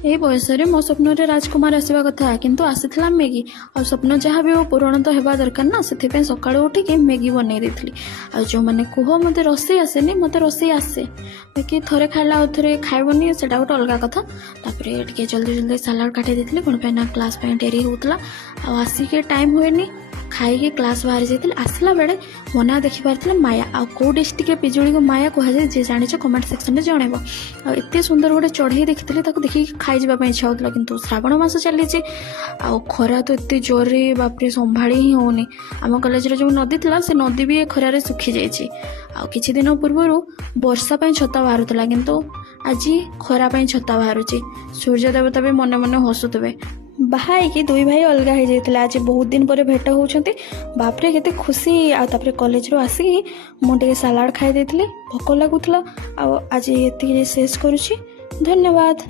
এই বୟସରେ ମୋ ସ୍ୱପ୍ନରେ ରାଜକୁମାର ଆସିବା କଥା କିନ୍ତୁ ଆସିଥିଲା ମ୍ୟାଗି। ଆଉ ସ୍ୱପ୍ନ ଯାହା ବି ହଉ ପୂରଣ ତ ହେବା ଦରକାର ନା, ସେଥିପାଇଁ ସକାଳୁ ଉଠିକି ମ୍ୟାଗି ବନେଇ ଦେଇଥିଲି। ଆଉ ଯେଉଁମାନେ କୁହ ମୋତେ ରୋଷେଇ ଆସେନି, ମୋତେ ରୋଷେଇ ଆସେ, ବାକି ଥରେ ଖାଇଲା ଆଉ ଥରେ ଖାଇବନି ସେଇଟା ଗୋଟେ ଅଲଗା କଥା। ତାପରେ ଟିକେ ଜଲ୍ଦି ଜଲ୍ଦି ସାଲାଡ଼ କାଟି ଦେଇଥିଲି, କ'ଣ ପାଇଁ ନା କ୍ଲାସ୍ ପାଇଁ ଡେରି ହେଉଥିଲା। ଆଉ ଆସିକି ଟାଇମ୍ ହୁଏନି, ଖାଇକି କ୍ଲାସ୍ ବାହାରି ଯାଇଥିଲି। ଆସିଲା ବେଳେ ମୋ ନାଁ ଦେଖିପାରିଥିଲେ ମାୟା। ଆଉ କେଉଁ ଡିଷ୍ଟ୍ରିକ୍ଟରେ ପିଜୁଳିକୁ ମାୟା କୁହାଯାଏ, ଯିଏ ଜାଣିଛ କମେଣ୍ଟ ସେକ୍ସନରେ ଜଣାଇବ। ଆଉ ଏତେ ସୁନ୍ଦର ଗୋଟେ ଚଢ଼େଇ ଦେଖିଥିଲି, ତାକୁ ଦେଖିକି ଖାଇଯିବା ପାଇଁ ଇଚ୍ଛା ହେଉଥିଲା, କିନ୍ତୁ ଶ୍ରାବଣ ମାସ ଚାଲିଛି ଆଉ ଖରା ତ ଏତେ ଜୋରରେ ବାପରେ ସମ୍ଭାଳି ହିଁ ହେଉନି। ଆମ କଲେଜରେ ଯେଉଁ ନଦୀ ଥିଲା ସେ ନଦୀ ବି ଏ ଖରାରେ ଶୁଖିଯାଇଛି। ଆଉ କିଛି ଦିନ ପୂର୍ବରୁ ବର୍ଷା ପାଇଁ ଛତା ବାହାରୁଥିଲା, କିନ୍ତୁ ଆଜି ଖରା ପାଇଁ ଛତା ବାହାରୁଛି। ସୂର୍ଯ୍ୟ ଦେବତା ବି ମନେ ମନେ ହସୁଥିବେ। ବାହା ହେଇକି ଦୁଇ ଭାଇ ଅଲଗା ହେଇଯାଇଥିଲେ, ଆଜି ବହୁତ ଦିନ ପରେ ଭେଟ ହେଉଛନ୍ତି। ବାପରେ କେତେ ଖୁସି। ଆଉ ତାପରେ କଲେଜରୁ ଆସିକି ମୁଁ ଟିକେ ସାଲାଡ଼ ଖାଇ ଦେଇଥିଲି, ଭୋକ ଲାଗୁଥିଲା। ଆଉ ଆଜି ଏତିକି ଶେଷ କରୁଛି, ଧନ୍ୟବାଦ।